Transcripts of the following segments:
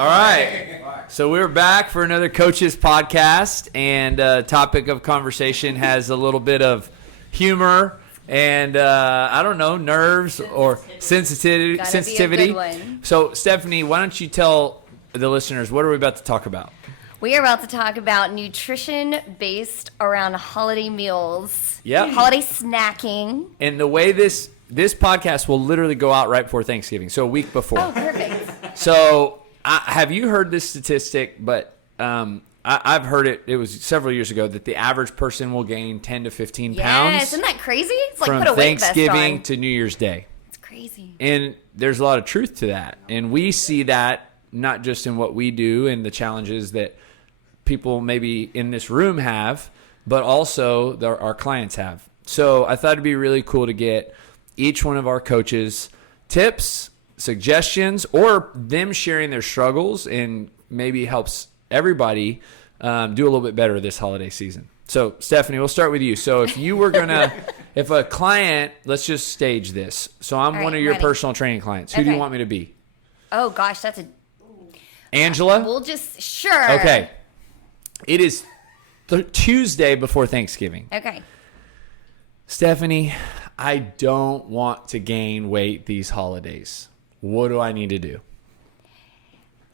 All right. So we're back for another Coaches podcast, and topic of conversation has a little bit of humor and I don't know, nerves or sensitivity. So Stephanie, why don't you tell the listeners, what are we about to talk about? We are about to talk about nutrition based around holiday meals. Yeah. Holiday snacking. And the way this podcast will literally go out right before Thanksgiving, so a week before. Oh, perfect. So have you heard this statistic? But I've heard it. It was several years ago that the average person will gain 10 to 15 pounds. Yes, isn't that crazy? It's like from put a weight vest on. Thanksgiving to New Year's Day. It's crazy. And there's a lot of truth to that. And we see that not just in what we do and the challenges that people maybe in this room have, but also our clients have. So I thought it'd be really cool to get each one of our coaches tips, suggestions, or them sharing their struggles, and maybe helps everybody do a little bit better this holiday season. So Stephanie, we'll start with you. So if you were gonna, if a client, let's just stage this. So I'm one of your personal training clients. Who do you want me to be? Oh gosh, that's a Angela? We'll just sure. Okay. It is Tuesday before Thanksgiving. Okay. Stephanie, I don't want to gain weight these holidays. What do I need to do?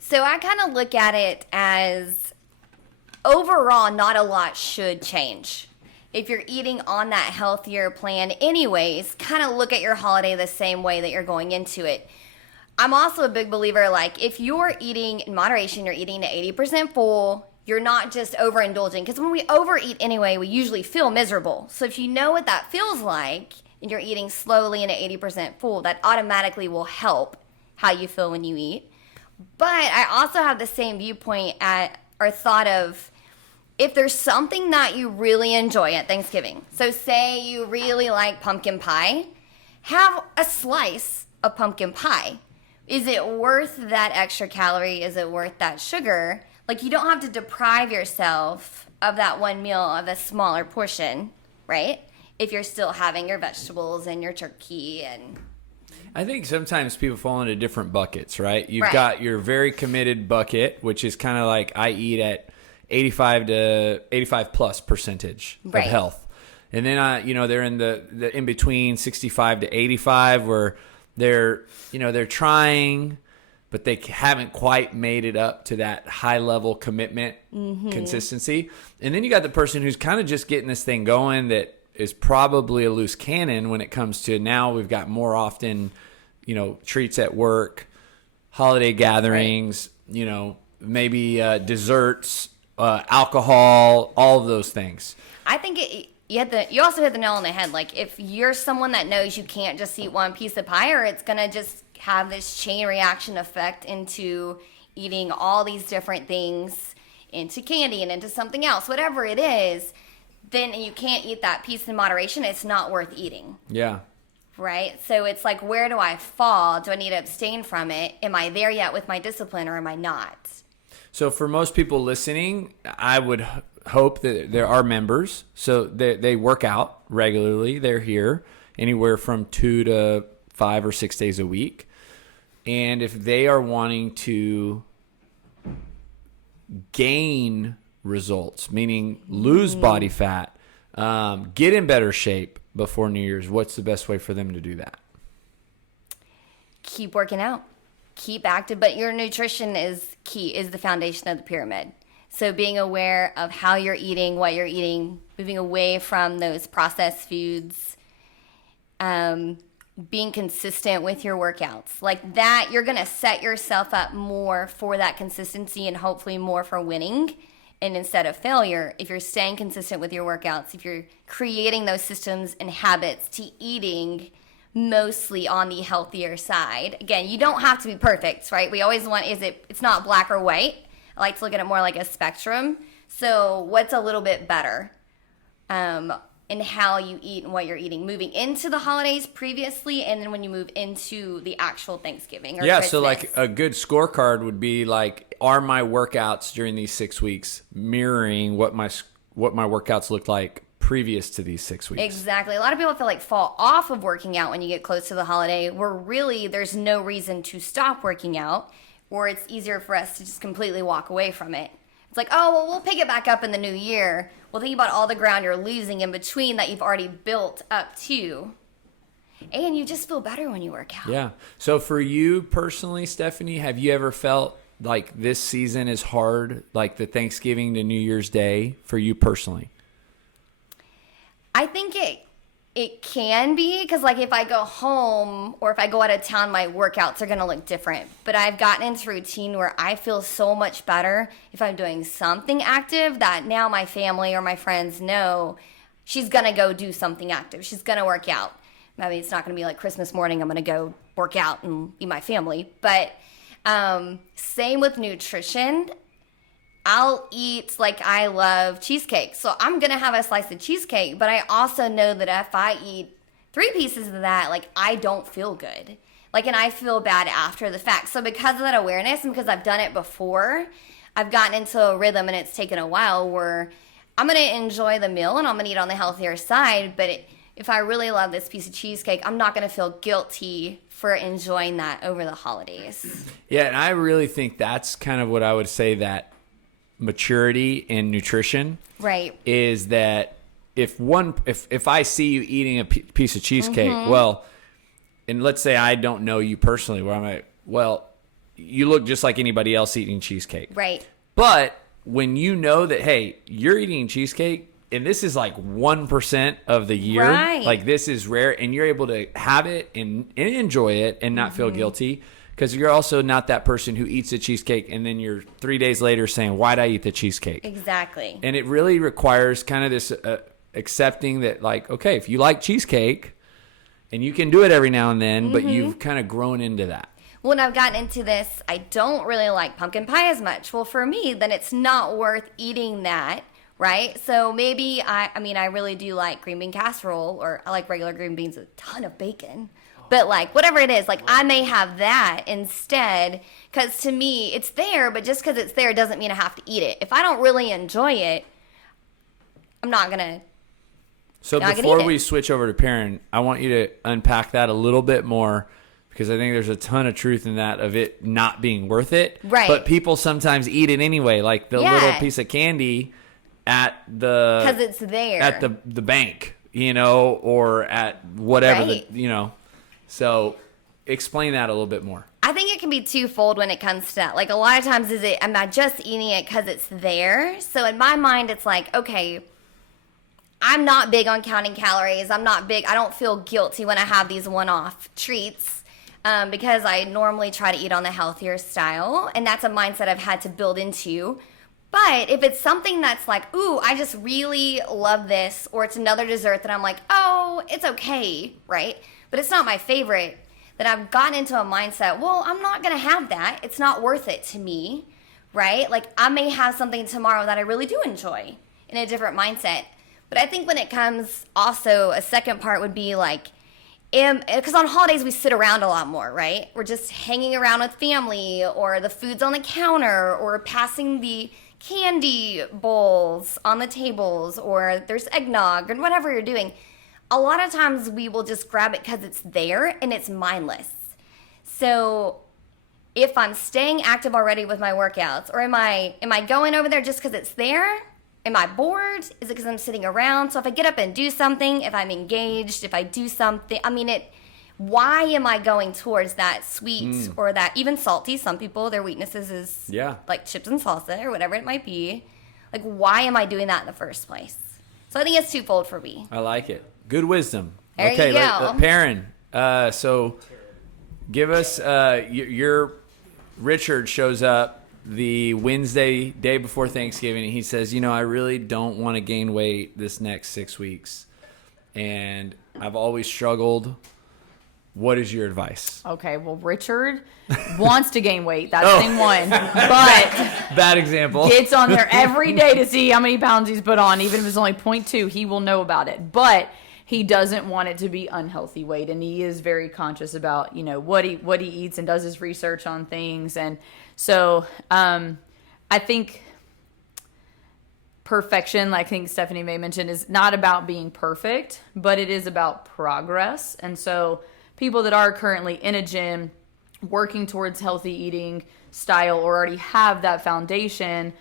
So I kind of look at it as overall, not a lot should change. If you're eating on that healthier plan anyways, kind of look at your holiday the same way that you're going into it. I'm also a big believer, like if you're eating in moderation, you're eating at 80% full, you're not just overindulging. Because when we overeat anyway, we usually feel miserable. So if you know what that feels like, and you're eating slowly and at 80% full, that automatically will help how you feel when you eat. But I also have the same viewpoint or thought of, if there's something that you really enjoy at Thanksgiving, so say you really like pumpkin pie, have a slice of pumpkin pie. Is it worth that extra calorie? Is it worth that sugar? Like, you don't have to deprive yourself of that one meal of a smaller portion, right? If you're still having your vegetables and your turkey. And I think sometimes people fall into different buckets, right? You've got your very committed bucket, which is kind of like I eat at 85 plus percentage of health. And then they're in the in between 65 to 85 where they're trying, but they haven't quite made it up to that high level commitment consistency. And then you got the person who's kind of just getting this thing going that is probably a loose cannon when it comes to now we've got more often, treats at work, holiday gatherings, maybe desserts, alcohol, all of those things. I think you also hit the nail on the head. Like, if you're someone that knows you can't just eat one piece of pie, or it's going to just have this chain reaction effect into eating all these different things, into candy and into something else, whatever it is, then you can't eat that piece in moderation. It's not worth eating. Yeah. Right? So it's like, where do I fall? Do I need to abstain from it? Am I there yet with my discipline, or am I not? So for most people listening, I would hope that there are members. So they work out regularly. They're here anywhere from 2 to 5 or 6 days a week. And if they are wanting to gain results, meaning lose body fat, get in better shape before New Year's, what's the best way for them to do that? Keep working out. Keep active, but your nutrition is key, is the foundation of the pyramid. So being aware of how you're eating, what you're eating, moving away from those processed foods, being consistent with your workouts. Like that, you're going to set yourself up more for that consistency and hopefully more for winning. And instead of failure, if you're staying consistent with your workouts, if you're creating those systems and habits to eating mostly on the healthier side. Again, you don't have to be perfect, right? We always want, it's not black or white. I like to look at it more like a spectrum. So what's a little bit better in how you eat and what you're eating, moving into the holidays previously, and then when you move into the actual Thanksgiving or Christmas. So like a good scorecard would be like, are my workouts during these 6 weeks mirroring what my workouts looked like previous to these 6 weeks? Exactly. A lot of people feel like fall off of working out when you get close to the holiday, where really there's no reason to stop working out. or it's easier for us to just completely walk away from it. It's like, oh, well, we'll pick it back up in the new year. Well, think about all the ground you're losing in between that you've already built up to. And you just feel better when you work out. Yeah. So for you personally, Stephanie, have you ever felt like this season is hard, like the Thanksgiving to New Year's Day for you personally? I think it can be, because like if I go home or if I go out of town, my workouts are going to look different. But I've gotten into a routine where I feel so much better if I'm doing something active that now my family or my friends know she's going to go do something active. She's going to work out. Maybe it's not going to be like Christmas morning, I'm going to go work out and be my family. But same with nutrition. I'll eat, like, I love cheesecake. So I'm going to have a slice of cheesecake. But I also know that if I eat 3 pieces of that, like, I don't feel good. Like, and I feel bad after the fact. So because of that awareness and because I've done it before, I've gotten into a rhythm, and it's taken a while where I'm going to enjoy the meal and I'm going to eat on the healthier side. But if I really love this piece of cheesecake, I'm not going to feel guilty for enjoying that over the holidays. Yeah, and I really think that's kind of what I would say, that maturity in nutrition, right, is that if I see you eating a piece of cheesecake, well, and let's say I don't know you personally, where I'm like, well, you look just like anybody else eating cheesecake, right? But when you know that, hey, you're eating cheesecake and this is like 1% of the year, right, like this is rare, and you're able to have it and enjoy it and not feel guilty. Because you're also not that person who eats a cheesecake and then you're 3 days later saying, why'd I eat the cheesecake? Exactly. And it really requires kind of this accepting that, like, okay, if you like cheesecake and you can do it every now and then, but you've kind of grown into that. When I've gotten into this, I don't really like pumpkin pie as much. Well, for me, then it's not worth eating that, right? So maybe, I really do like green bean casserole, or I like regular green beans with a ton of bacon. But, like, whatever it is, like, I may have that instead, because to me, it's there, but just because it's there doesn't mean I have to eat it. If I don't really enjoy it, I'm not going to. So before we switch over to Perrin, I want you to unpack that a little bit more, because I think there's a ton of truth in that, of it not being worth it. Right. But people sometimes eat it anyway, like the little piece of candy at the. Because it's there. At the bank, or at whatever, So explain that a little bit more. I think it can be twofold when it comes to that. Like, a lot of times am I just eating it because it's there? So in my mind, it's like, okay, I'm not big on counting calories. I don't feel guilty when I have these one-off treats because I normally try to eat on the healthier style. And that's a mindset I've had to build into. But if it's something that's like, ooh, I just really love this, or it's another dessert that I'm like, oh, it's okay, right? But it's not my favorite, then I've gotten into a mindset, well, I'm not going to have that. It's not worth it to me, right? Like, I may have something tomorrow that I really do enjoy in a different mindset. But I think when it comes, also, a second part would be like, because on holidays we sit around a lot more, right? We're just hanging around with family, or the food's on the counter, or passing the candy bowls on the tables, or there's eggnog, or whatever you're doing. A lot of times we will just grab it because it's there and it's mindless. So if I'm staying active already with my workouts, or am I going over there just because it's there? Am I bored? Is it because I'm sitting around? So if I get up and do something, if I'm engaged, if I do something, why am I going towards that sweet or that even salty? Some people, their weaknesses is like chips and salsa or whatever it might be. Like, why am I doing that in the first place? So I think it's twofold for me. I like it. Good wisdom. There you go. Perrin, so give us your Richard shows up the Wednesday, day before Thanksgiving, and he says, I really don't want to gain weight this next 6 weeks. And I've always struggled. What is your advice? Okay, well, Richard wants to gain weight. That's thing one. But bad example. Gets on there every day to see how many pounds he's put on. Even if it's only 0.2, he will know about it. But he doesn't want it to be unhealthy weight, and he is very conscious about, what he eats, and does his research on things. And so I think perfection, like I think Stephanie may mention, is not about being perfect, but it is about progress. And so people that are currently in a gym working towards healthy eating style or already have that foundation,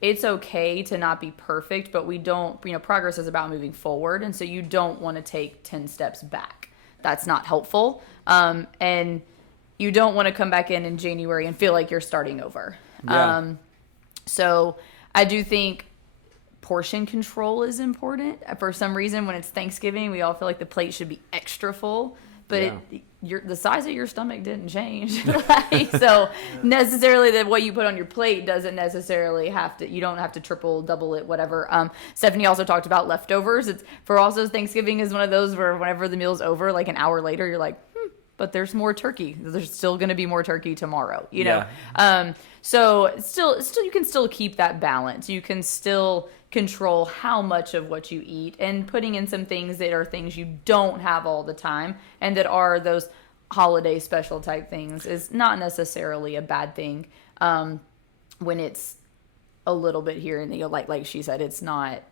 it's okay to not be perfect, but we don't, progress is about moving forward. And so you don't want to take 10 steps back. That's not helpful. And you don't want to come back in January and feel like you're starting over. Yeah. So I do think portion control is important. For some reason, when it's Thanksgiving, we all feel like the plate should be extra full, but the size of your stomach didn't change. So necessarily what you put on your plate doesn't necessarily you don't have to triple, double it, whatever. Stephanie also talked about leftovers. For also Thanksgiving is one of those where whenever the meal's over, like an hour later, you're like, but there's more turkey. There's still going to be more turkey tomorrow, know? So still, you can still keep that balance. You can still control how much of what you eat and putting in some things that are things you don't have all the time and that are those holiday special type things is not necessarily a bad thing. When it's a little bit here and like she said, it's not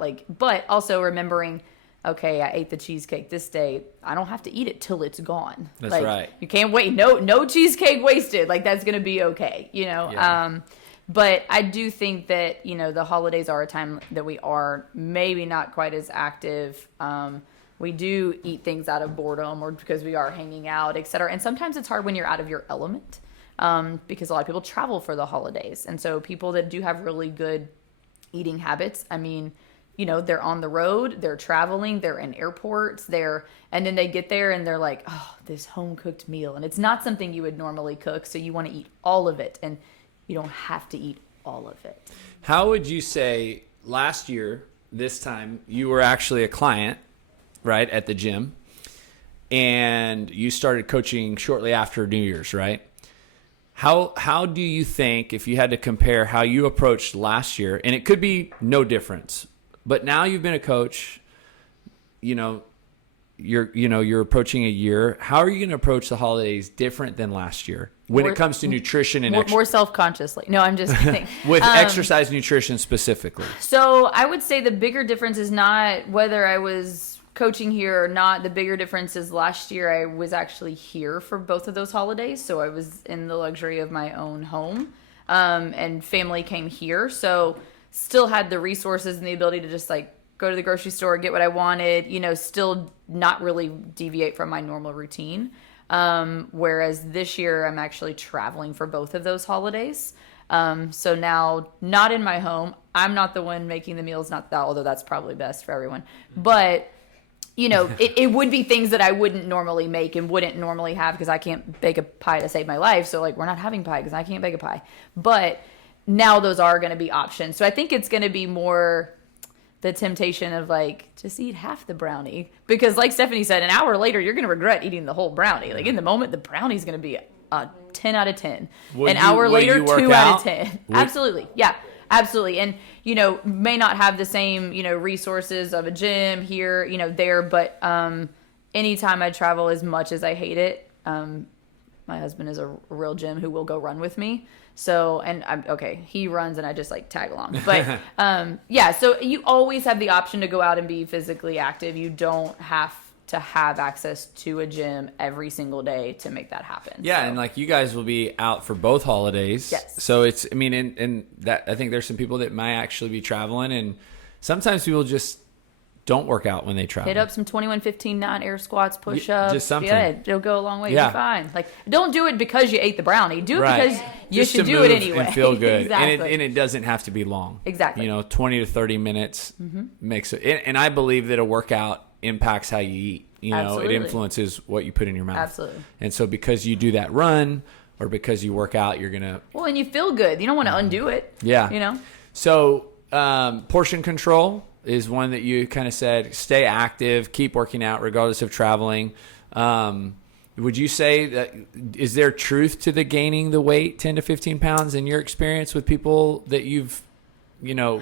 like, but also remembering, okay, I ate the cheesecake this day. I don't have to eat it till it's gone. That's like, right. You can't wait. No cheesecake wasted. Like that's going to be okay, Yeah. But I do think that, the holidays are a time that we are maybe not quite as active. We do eat things out of boredom or because we are hanging out, et cetera. And sometimes it's hard when you're out of your element because a lot of people travel for the holidays. And so people that do have really good eating habits, they're on the road, they're traveling, they're in airports, and then they get there and they're like, oh, this home cooked meal. And it's not something you would normally cook. So you want to eat all of it. And you don't have to eat all of it. How would you say last year, this time, you were actually a client, right, at the gym, and you started coaching shortly after New Year's, right? How do you think, if you had to compare how you approached last year, and it could be no difference, but now you've been a coach, you're approaching a year. How are you going to approach the holidays different than last year when it comes to nutrition and more self-consciously? No, I'm just kidding. With exercise nutrition specifically. So I would say the bigger difference is not whether I was coaching here or not. The bigger difference is last year I was actually here for both of those holidays. So I was in the luxury of my own home, and family came here. So still had the resources and the ability to just like go to the grocery store, get what I wanted, still not really deviate from my normal routine. Whereas this year I'm actually traveling for both of those holidays. So now not in my home. I'm not the one making the meals, although that's probably best for everyone. But, it would be things that I wouldn't normally make and wouldn't normally have because I can't bake a pie to save my life. So like we're not having pie because I can't bake a pie. But now those are going to be options. So I think it's going to be more the temptation of like, just eat half the brownie. Because like Stephanie said, an hour later, you're going to regret eating the whole brownie. Like in the moment, the brownie's going to be a 10 out of 10. An hour later, 2 out of 10. Absolutely. Yeah, absolutely. And, may not have the same, resources of a gym here, there. But anytime I travel, as much as I hate it, my husband is a real gym who will go run with me. So, and he runs and I just like tag along. But so you always have the option to go out and be physically active. You don't have to have access to a gym every single day to make that happen. Yeah, so. And like you guys will be out for both holidays. Yes. So it's, and that I think there's some people that might actually be traveling, and sometimes people just don't work out when they travel. Hit up some 21-15-9 air squats, push-ups. Just something. Yeah, it'll go a long way. You'll be fine. Like, don't do it because you ate the brownie. Do it because you just should do it anyway. And feel good. Exactly. And it doesn't have to be long. Exactly. 20 to 30 minutes makes it. And I believe that a workout impacts how you eat. Absolutely. It influences what you put in your mouth. Absolutely. And so because you do that run or because you work out, you're going to... Well, and you feel good. You don't want to undo it. Yeah. So portion control is one that you kind of said, stay active, keep working out regardless of traveling. Would you say that, is there truth to the gaining the weight 10 to 15 pounds in your experience with people that you've, been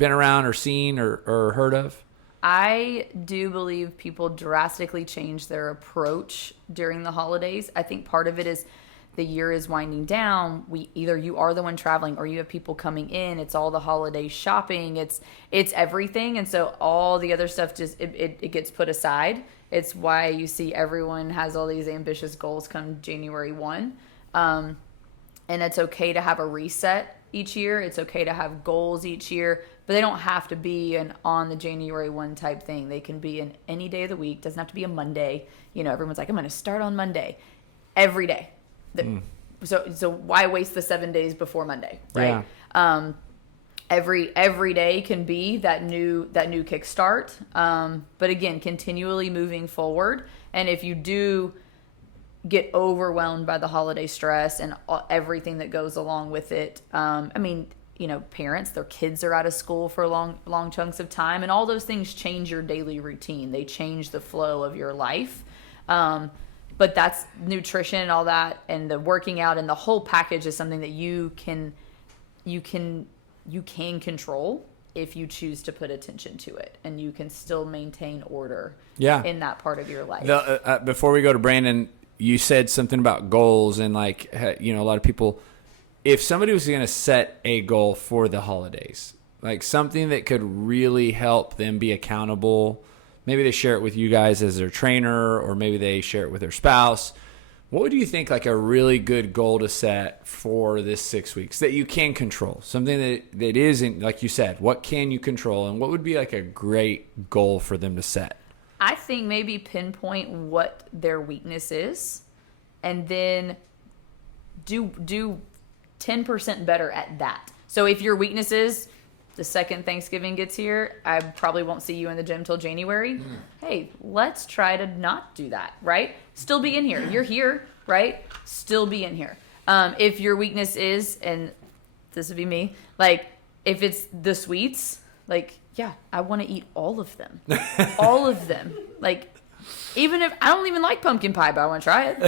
around or seen or heard of? I do believe people drastically change their approach during the holidays. I think part of it is the year is winding down, either you are the one traveling or you have people coming in. It's all the holiday shopping. It's everything. And so all the other stuff just, it gets put aside. It's why you see everyone has all these ambitious goals come January 1. And it's okay to have a reset each year. It's okay to have goals each year, but they don't have to be an on the January 1 type thing. They can be in any day of the week. Doesn't have to be a Monday. You know, everyone's like, I'm going to start on Monday. Every day. So why waste the 7 days before Monday, right? Yeah. Every day can be that new kickstart. But again, continually moving forward. And if you do get overwhelmed by the holiday stress and everything that goes along with it, I mean, you know, parents, their kids are out of school for long chunks of time, and all those things change your daily routine. They change the flow of your life. But that's nutrition and all that, and the working out and the whole package is something that you can control if you choose to put attention to it, and you can still maintain order in that part of your life. Before we go to Brandon, you said something about goals, and like, you know, a lot of people, if somebody was going to set a goal for the holidays, like something that could really help them be accountable, maybe they share it with you guys as their trainer, or maybe they share it with their spouse. What would you think like a really good goal to set for this 6 weeks that you can control? Something that isn't, like you said, what can you control, and what would be like a great goal for them to set? I think maybe pinpoint what their weakness is, and then do 10% better at that. So if your weakness is the second Thanksgiving gets here, I probably won't see you in the gym till January. Hey, let's try to not do that, right? Still be in here. You're here, right? Still be in here. If your weakness is, and this would be me, like if it's the sweets, like, yeah, I want to eat all of them. All of them. Like, even if I don't even like pumpkin pie, but I want to try it.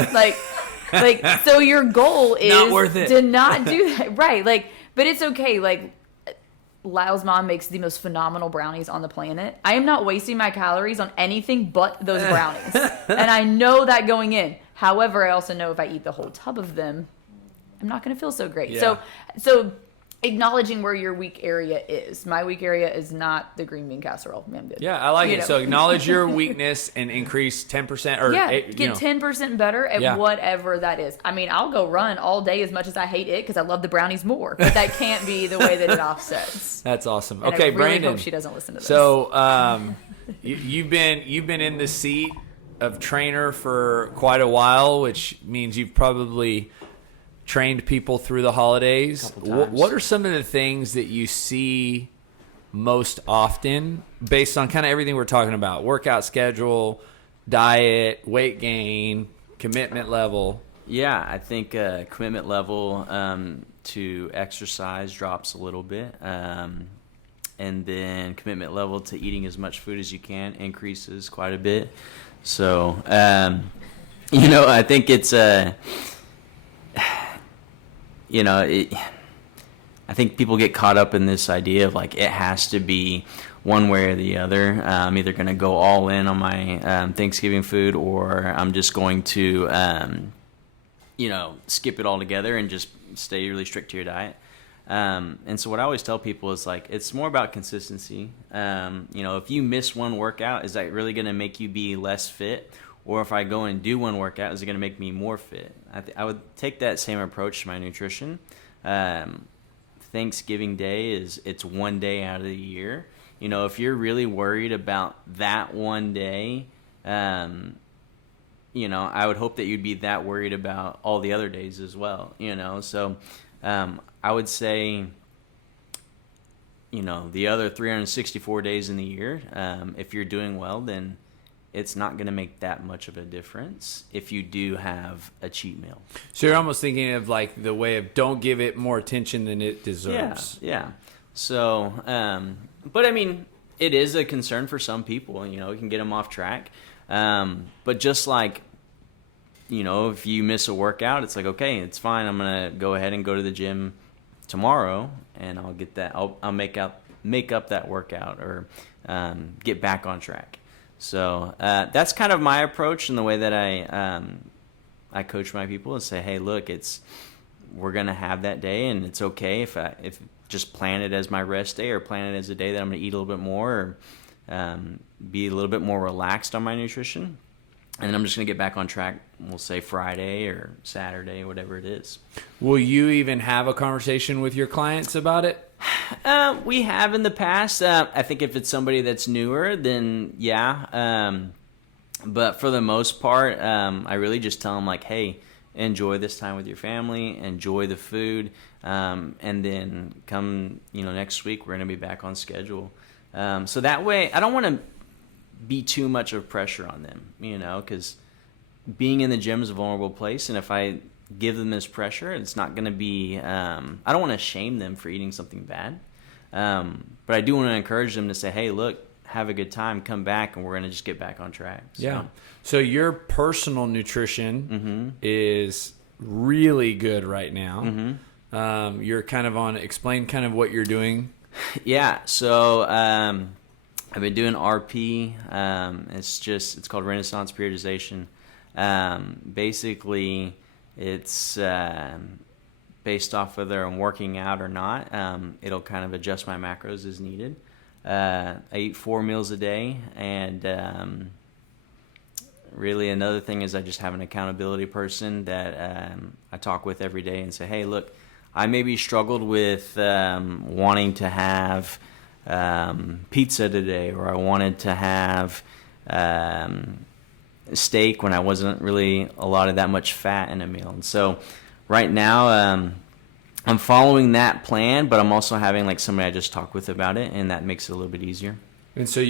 Like, so your goal is not worth it. To not do that. Right. Like, but it's okay. Like, Lyle's mom makes the most phenomenal brownies on the planet. I am not wasting my calories on anything but those brownies. And I know that going in. However, I also know if I eat the whole tub of them, I'm not going to feel so great. Yeah. So acknowledging where your weak area is. My weak area is not the green bean casserole. I'm good. Yeah, I like it. So acknowledge your weakness and increase 10%. Or get 10% better at whatever that is. I mean, I'll go run all day as much as I hate it because I love the brownies more. But that can't be the way that it offsets. That's awesome. And okay, I really Brandon. hope she doesn't listen to this. So you've been in the seat of trainer for quite a while, which means you've probably trained people through the holidays. What are some of the things that you see most often based on kind of everything we're talking about? Workout schedule, diet, weight gain, commitment level. Yeah, I think commitment level to exercise drops a little bit. And then commitment level to eating as much food as you can increases quite a bit. So, I think it's I think people get caught up in this idea of like it has to be one way or the other. I'm either going to go all in on my Thanksgiving food, or I'm just going to, skip it all together and just stay really strict to your diet. And so what I always tell people is like it's more about consistency. If you miss one workout, is that really going to make you be less fit? Or if I go and do one workout, is it going to make me more fit? I would take that same approach to my nutrition. Thanksgiving Day it's one day out of the year. If you're really worried about that one day, I would hope that you'd be that worried about all the other days as well. So I would say, the other 364 days in the year, if you're doing well, then it's not going to make that much of a difference if you do have a cheat meal. So you're almost thinking of like the way of don't give it more attention than it deserves. Yeah. So, but I mean, it is a concern for some people, it can get them off track. But just like, if you miss a workout, it's like, okay, it's fine. I'm going to go ahead and go to the gym tomorrow and I'll get that. I'll make up that workout or get back on track. So that's kind of my approach and the way that I I coach my people and say, hey, look, we're gonna have that day, and it's okay if just plan it as my rest day, or plan it as a day that I'm gonna eat a little bit more, or be a little bit more relaxed on my nutrition. And then I'm just going to get back on track, we'll say Friday or Saturday, whatever it is. Will you even have a conversation with your clients about it? We have in the past. I think if it's somebody that's newer, then yeah. But for the most part, I really just tell them, like, hey, enjoy this time with your family, enjoy the food, and then come, next week we're going to be back on schedule. So that way, I don't want to be too much of pressure on them, because being in the gym is a vulnerable place, and if I give them this pressure, it's not going to be, I don't want to shame them for eating something bad, but I do want to encourage them to say, hey, look, have a good time, come back, and we're going to just get back on track. So your personal nutrition is really good right now. You're kind of explain kind of what you're doing. Yeah, so I've been doing RP. It's called Renaissance Periodization. Basically, it's based off whether I'm working out or not. It'll kind of adjust my macros as needed. I eat 4 meals a day, and really another thing is I just have an accountability person that I talk with every day and say, hey, look, I maybe struggled with wanting to have pizza today, or I wanted to have steak when I wasn't really allotted that much fat in a meal. And so right now I'm following that plan, but I'm also having like somebody I just talked with about it, and that makes it a little bit easier. And so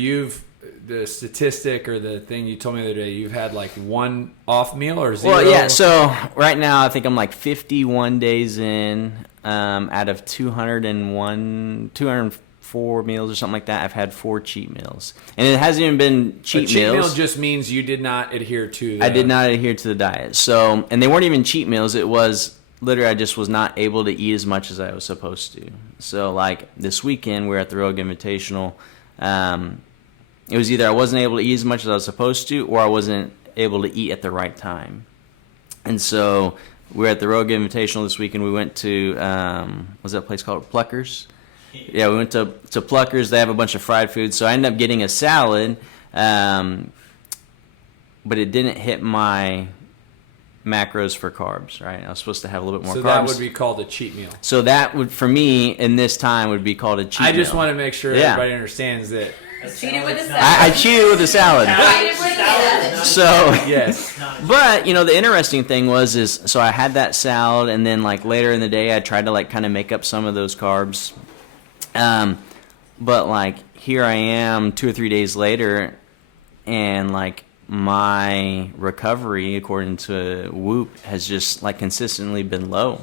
the statistic or the thing you told me the other day, you've had like one off meal or zero? Well, yeah, so right now I think I'm like 51 days in, out of 204 meals or something like that. I've had 4 cheat meals, and it hasn't even been cheat meals. Cheat meal just means you did not adhere to I did not adhere to the diet. So, and they weren't even cheat meals. It was literally I just was not able to eat as much as I was supposed to. So like this weekend we were at the Rogue Invitational. It was either I wasn't able to eat as much as I was supposed to, or I wasn't able to eat at the right time. And so we were at the Rogue Invitational this weekend. We went to, what's that place called? Pluckers? Yeah, we went to Pluckers. They have a bunch of fried food. So I ended up getting a salad, but it didn't hit my macros for carbs, right? I was supposed to have a little bit more carbs. So that would be called a cheat meal. So that would, for me, in this time, would be called a cheat meal. I just want to make sure everybody understands that. Cheated with a salad. I cheated with a salad. Cheated with a salad. So, Yes. but, the interesting thing was, so I had that salad, and then, like, later in the day, I tried to, like, kind of make up some of those carbs. But, like, here I am 2 or 3 days later, and, like, my recovery, according to Whoop, has just, like, consistently been low.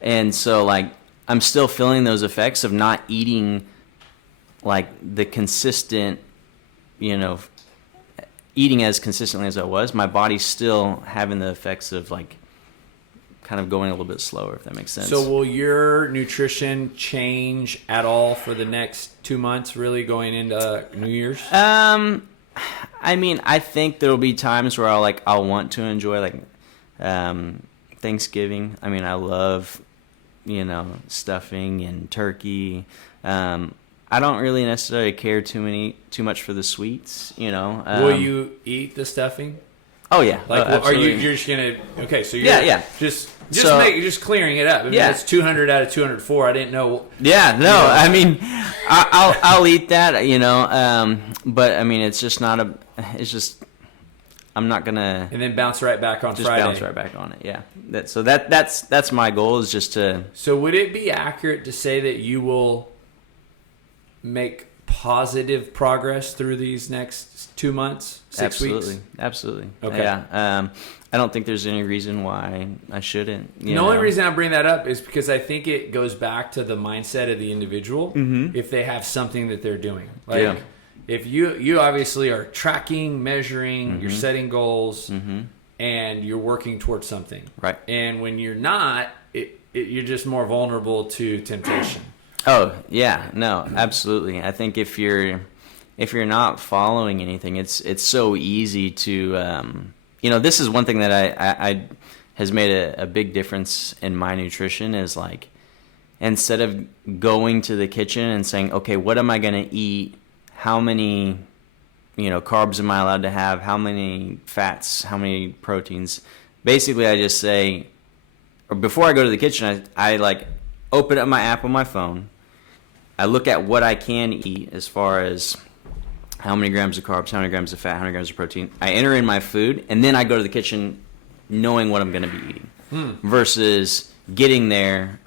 And so, like, I'm still feeling those effects of not eating, like, the consistent, eating as consistently as I was. My body's still having the effects of, like, kind of going a little bit slower, if that makes sense. So will your nutrition change at all for the next 2 months, really going into New Year's? I think there'll be times where I'll want to enjoy, like, Thanksgiving. I love, stuffing and turkey. I don't really necessarily care too much for the sweets, Will you eat the stuffing? Oh yeah. Like, absolutely. you're just gonna? Okay, so you're just clearing it up. It's 200 out of 204. I didn't know. Yeah, no. I'll eat that, but it's just not it's just I'm not gonna. And then bounce right back on just Friday. Bounce right back on it. Yeah. That's my goal, is just to. So would it be accurate to say that you will make positive progress through these next 2 months, 6 weeks? Absolutely. Okay. Yeah. I don't think there's any reason why I shouldn't. The only reason I bring that up is because I think it goes back to the mindset of the individual. If they have something that they're doing, like if you obviously are tracking, measuring, you're setting goals, and you're working towards something, right? And when you're not, you're just more vulnerable to temptation. Oh yeah, no, absolutely. I think if you're not following anything, it's so easy to this is one thing that I has made a big difference in my nutrition is like, instead of going to the kitchen and saying, okay, what am I going to eat? How many, carbs am I allowed to have? How many fats? How many proteins? Basically, I just say, or before I go to the kitchen, I like open up my app on my phone. I look at what I can eat as far as how many grams of carbs, how many grams of fat, how many grams of protein. I enter in my food, and then I go to the kitchen knowing what I'm going to be eating versus getting there,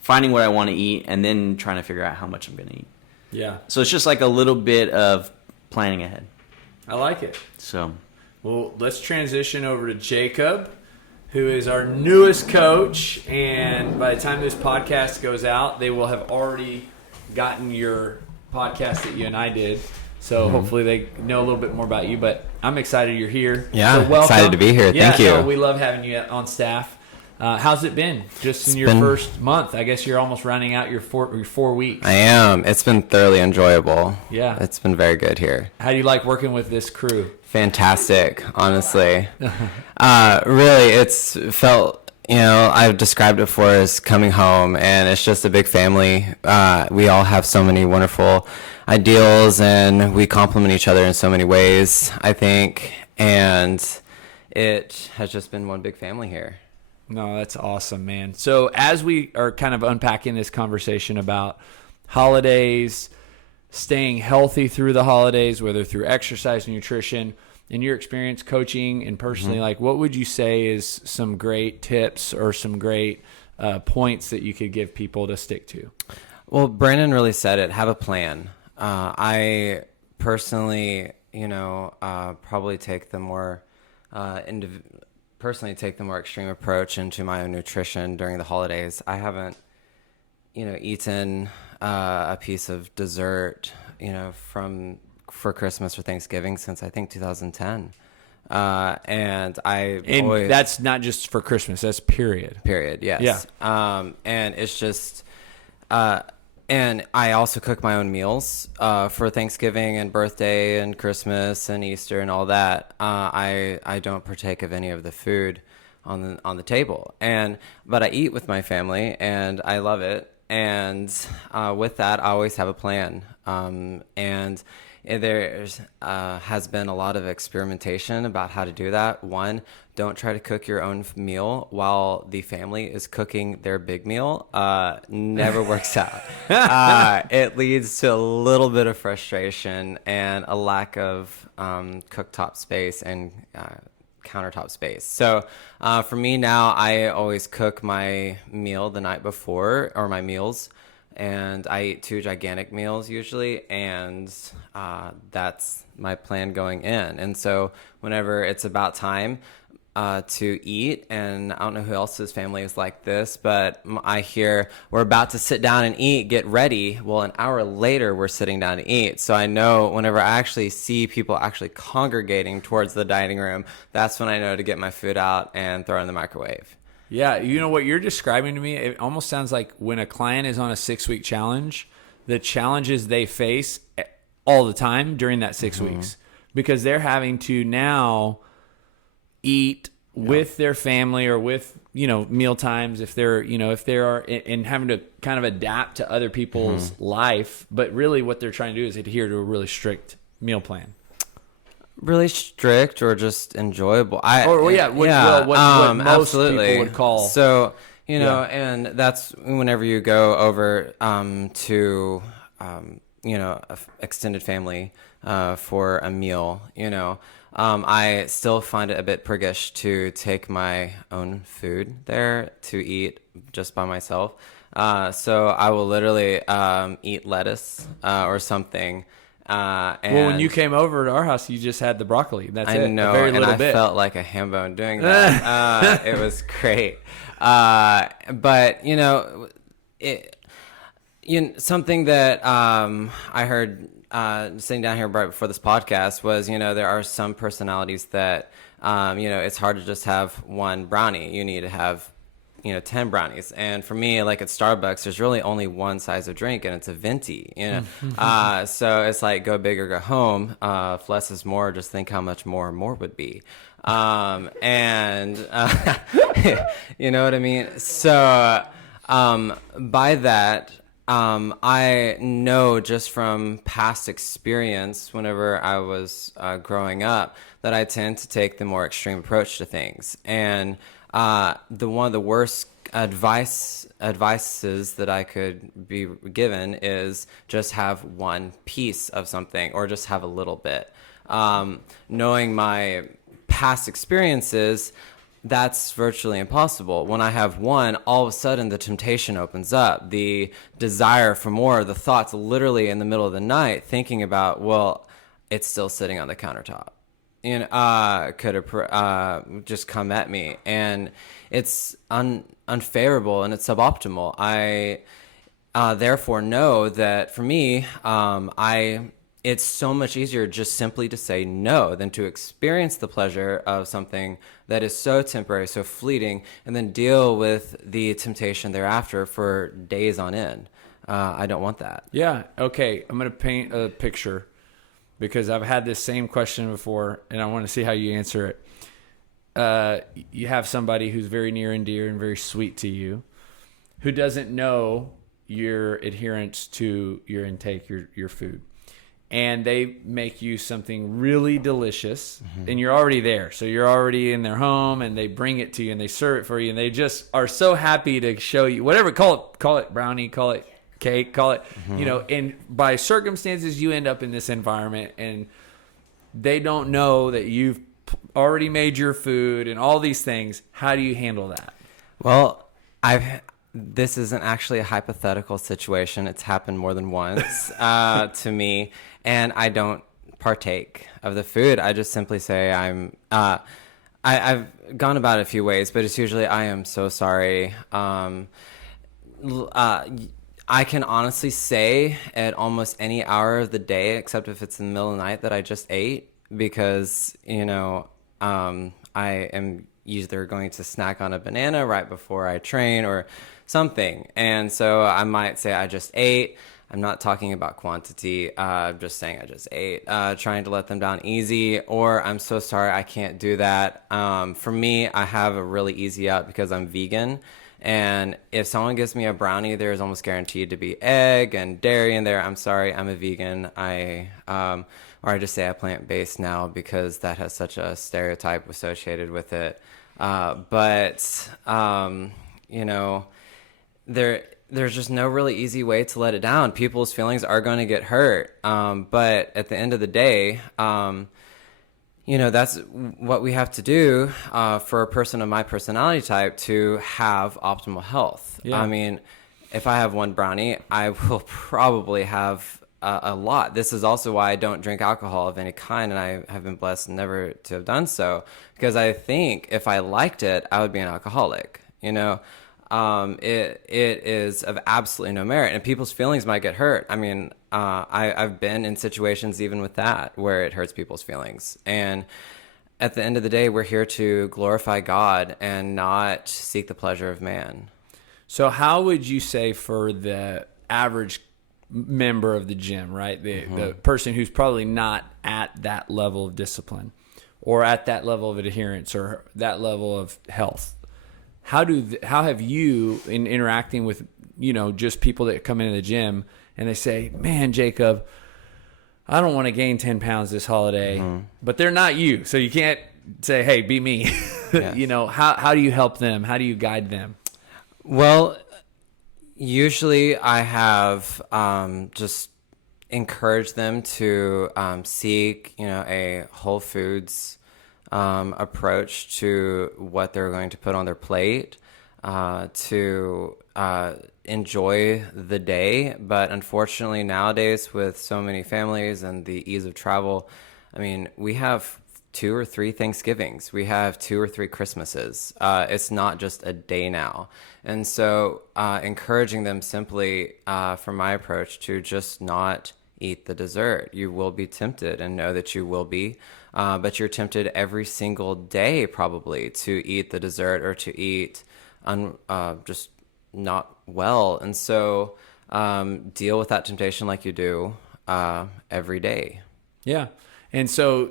finding what I want to eat, and then trying to figure out how much I'm going to eat. Yeah. So it's just like a little bit of planning ahead. I like it. So, well, let's transition over to Jacob, who is our newest coach. And by the time this podcast goes out, they will have already gotten your podcast that you and I did. So hopefully they know a little bit more about you. But I'm excited you're here. Yeah, so welcome. excited to be here. Thank you. No, we love having you on staff. How's it been just in your first month? I guess you're almost running out your 4 weeks. I am. It's been thoroughly enjoyable. Yeah. It's been very good here. How do you like working with this crew? Fantastic, honestly. Really, it's felt, I've described it for as coming home, and it's just a big family. We all have so many wonderful ideals, and we complement each other in so many ways, I think. And it has just been one big family here. No, that's awesome, man. So as we are kind of unpacking this conversation about holidays, staying healthy through the holidays, whether through exercise, nutrition, in your experience coaching and personally, like what would you say is some great tips or some great points that you could give people to stick to? Well, Brandon really said it. Have a plan. I personally, probably take the more extreme approach into my own nutrition during the holidays. I haven't, eaten a piece of dessert, for Christmas or Thanksgiving since I think 2010. And always, that's not just for Christmas, that's period. Yes. Yeah. And it's just, and I also cook my own meals for Thanksgiving and birthday and Christmas and Easter and all that. I don't partake of any of the food on the table, but I eat with my family and I love it. And with that, I always have a plan. And there has been a lot of experimentation about how to do that. One, don't try to cook your own meal while the family is cooking their big meal. Never works out. It leads to a little bit of frustration and a lack of cooktop space and countertop space. So for me now, I always cook my meal the night before, or my meals, and I eat 2 gigantic meals usually, and that's my plan going in. And so whenever it's about time to eat, and I don't know who else's family is like this, but I hear we're about to sit down and eat, get ready. Well, an hour later, we're sitting down to eat. So I know whenever I actually see people actually congregating towards the dining room, that's when I know to get my food out and throw it in the microwave. Yeah, what you're describing to me, it almost sounds like when a client is on a 6-week challenge, the challenges they face all the time during that 6 weeks, because they're having to now eat with their family or with, meal times if they're, if they are, and having to kind of adapt to other people's life. But really what they're trying to do is adhere to a really strict meal plan. Really strict or just enjoyable? What most absolutely. people would call. So, and that's whenever you go over to, extended family for a meal, I still find it a bit priggish to take my own food there to eat just by myself. So I will literally eat lettuce or something. When you came over to our house, you just had the broccoli. That's it. I know, a very and little I bit. felt like a ham bone doing that. It was great. But something that I heard sitting down here right before this podcast was, there are some personalities that, it's hard to just have one brownie. You need to have 10 brownies. And for me, like at Starbucks, there's really only one size of drink, and it's a venti, So it's like go big or go home. If less is more, just think how much more and more would be. And you know what I mean? So by that, I know just from past experience, whenever I was growing up, that I tend to take the more extreme approach to things. And one of the worst advices that I could be given is just have one piece of something, or just have a little bit. Knowing my past experiences, that's virtually impossible. When I have one, all of a sudden the temptation opens up, the desire for more, the thoughts literally in the middle of the night thinking about, well, it's still sitting on the countertop. Could have just come at me, and it's unfavorable and it's suboptimal. I therefore know that for me, it's so much easier just simply to say no than to experience the pleasure of something that is so temporary, so fleeting, and then deal with the temptation thereafter for days on end. I don't want that. Yeah. Okay. I'm going to paint a picture, because I've had this same question before, and I want to see how you answer it. You have somebody who's very near and dear and very sweet to you, who doesn't know your adherence to your intake, your food. And they make you something really delicious, and you're already there. So you're already in their home, and they bring it to you, and they serve it for you, and they just are so happy to show you whatever. Call it brownie, call it cake, call it, and by circumstances you end up in this environment, and they don't know that you've already made your food and all these things. How do you handle that? Well, this isn't actually a hypothetical situation. It's happened more than once to me, and I don't partake of the food. I just simply say I've gone about it a few ways, but it's usually, I am so sorry. I can honestly say at almost any hour of the day, except if it's in the middle of the night, that I just ate, because, I am either going to snack on a banana right before I train or something. And so I might say I just ate. I'm not talking about quantity. I'm just saying I just ate, trying to let them down easy, or I'm so sorry, I can't do that. For me, I have a really easy out because I'm vegan. And if someone gives me a brownie, there's almost guaranteed to be egg and dairy in there. I'm sorry, I'm a vegan. Or I just say I'm plant-based now because that has such a stereotype associated with it. There's just no really easy way to let it down. People's feelings are going to get hurt. But at the end of the day, that's what we have to do for a person of my personality type to have optimal health. Yeah. I mean, if I have one brownie, I will probably have a lot. This is also why I don't drink alcohol of any kind, and I have been blessed never to have done so, because I think if I liked it, I would be an alcoholic. It is of absolutely no merit, and people's feelings might get hurt. I mean, I've been in situations even with that where it hurts people's feelings. And at the end of the day, we're here to glorify God and not seek the pleasure of man. So how would you say for the average member of the gym, right? The person who's probably not at that level of discipline or at that level of adherence or that level of health, how have you, in interacting with, just people that come into the gym and they say, man, Jacob, I don't want to gain 10 pounds this holiday, but they're not you. So you can't say, hey, be me. Yes. How do you help them? How do you guide them? Well, usually I have just encouraged them to seek, a whole foods approach to what they're going to put on their plate, to enjoy the day. But unfortunately nowadays, with so many families and the ease of travel, I mean, we have 2 or 3 Thanksgivings. We have 2 or 3 Christmases. It's not just a day now. And so encouraging them simply, from my approach, to just not eat the dessert. You will be tempted, and know that you will be. But you're tempted every single day probably to eat the dessert or to eat just not well. And so deal with that temptation like you do every day. Yeah. And so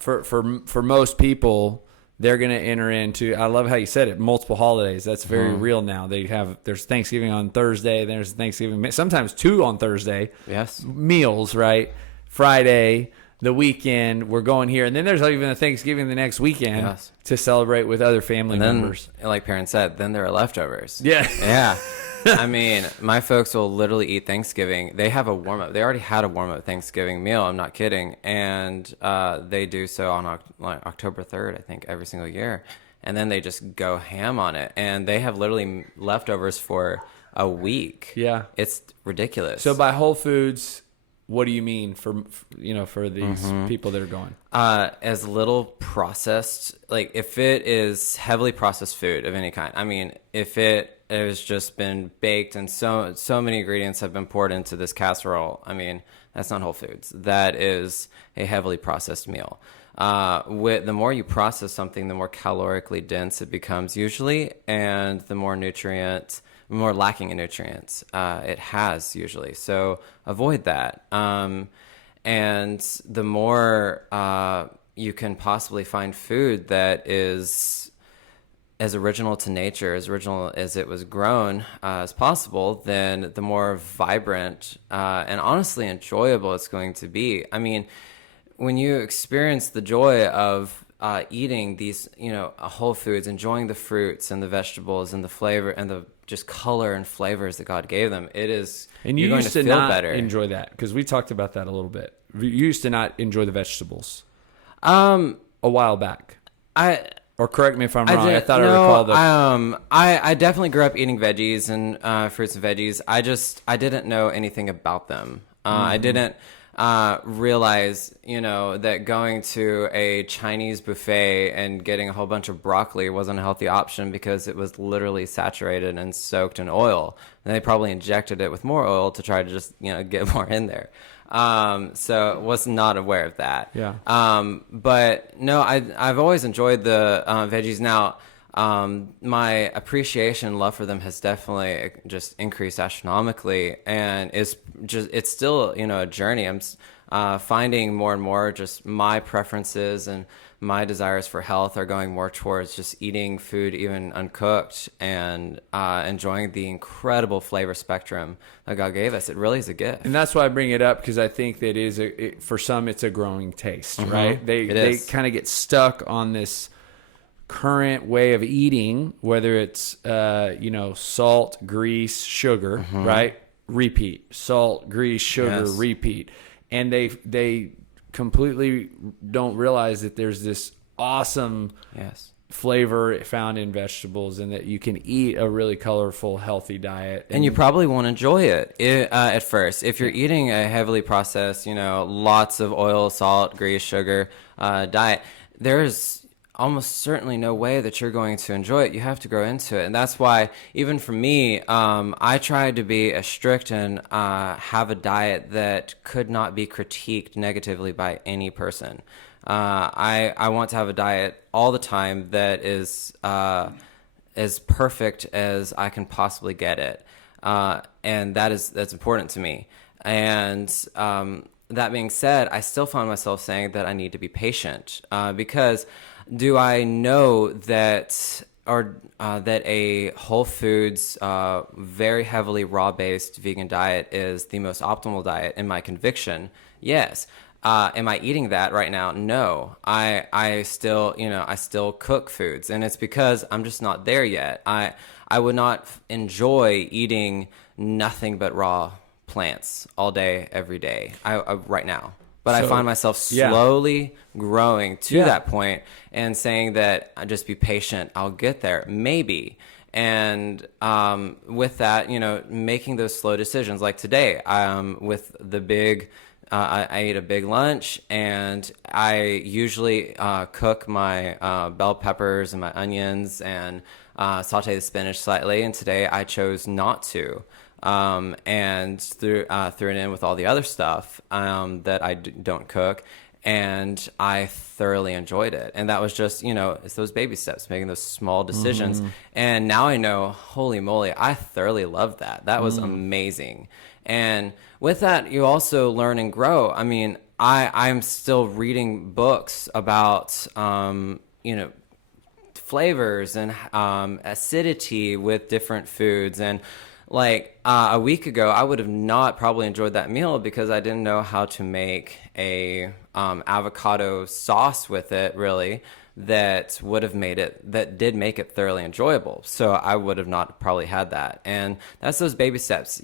for most people, they're going to enter into, I love how you said it, multiple holidays. That's very real now. There's Thanksgiving on Thursday, there's Thanksgiving, sometimes 2 on Thursday. Yes. Meals, right? Friday, the weekend, we're going here. And then there's even a Thanksgiving the next weekend to celebrate with other family members. Like parents said, then there are leftovers. Yeah. Yeah. I mean, my folks will literally eat Thanksgiving. They have a warm-up. They already had a warm-up Thanksgiving meal. I'm not kidding. And they do so on October 3rd, I think, every single year. And then they just go ham on it. And they have literally leftovers for a week. Yeah. It's ridiculous. So by Whole Foods, what do you mean for these people that are going? As little processed, like if it is heavily processed food of any kind. I mean, if it has just been baked and so many ingredients have been poured into this casserole, I mean, that's not Whole Foods. That is a heavily processed meal. The more you process something, the more calorically dense it becomes usually, and the more lacking in nutrients it has usually. So avoid that. And the more you can possibly find food that is as original to nature, as original as it was grown as possible, then the more vibrant and honestly enjoyable it's going to be. I mean, when you experience the joy of eating these, whole foods, enjoying the fruits and the vegetables and the flavor and the just color and flavors that God gave them, and you used to not enjoy that, because we talked about that a little bit. You used to not enjoy the vegetables a while back. Or correct me if I'm wrong. I recall that. I definitely grew up eating veggies and fruits and veggies. I didn't know anything about them. I didn't realize, that going to a Chinese buffet and getting a whole bunch of broccoli wasn't a healthy option, because it was literally saturated and soaked in oil. And they probably injected it with more oil to try to just, get more in there. So was not aware of that. Yeah. But no, I've always enjoyed the veggies. Now, my appreciation and love for them has definitely just increased astronomically, and it's still, a journey. I'm finding more and more just my preferences and my desires for health are going more towards just eating food even uncooked and enjoying the incredible flavor spectrum that God gave us. It really is a gift. And that's why I bring it up, because I think that for some it's a growing taste, right? They kind of get stuck on this current way of eating, whether it's salt, grease, sugar, right? Repeat. Salt, grease, sugar, repeat. And they completely don't realize that there's this awesome flavor found in vegetables, and that you can eat a really colorful, healthy diet. And you probably won't enjoy it at first. If you're eating a heavily processed, lots of oil, salt, grease, sugar diet, there's almost certainly no way that you're going to enjoy it. You have to grow into it. And that's why, even for me, I tried to be as strict and have a diet that could not be critiqued negatively by any person. I want to have a diet all the time that is as perfect as I can possibly get it. And that's important to me. And that being said, I still find myself saying that I need to be patient, because do I know that that a Whole Foods, very heavily raw-based vegan diet is the most optimal diet in my conviction? Yes. Am I eating that right now? No. I still cook foods, and it's because I'm just not there yet. I would not enjoy eating nothing but raw plants all day, every day, right now. But I find myself slowly growing to that point and saying that I just be patient. I'll get there, maybe. And with that, making those slow decisions. Like today, with the big, I ate a big lunch, and I usually cook my bell peppers and my onions and saute the spinach slightly. And today I chose not to. And threw it in with all the other stuff that I don't cook, and I thoroughly enjoyed it. And that was just, it's those baby steps, making those small decisions. And now I know, holy moly, I thoroughly loved that. That was amazing. And with that, you also learn and grow. I mean, I'm still reading books about, flavors and acidity with different foods. And like a week ago, I would have not probably enjoyed that meal because I didn't know how to make a avocado sauce with it, really, that did make it thoroughly enjoyable. So I would have not probably had that. And that's those baby steps.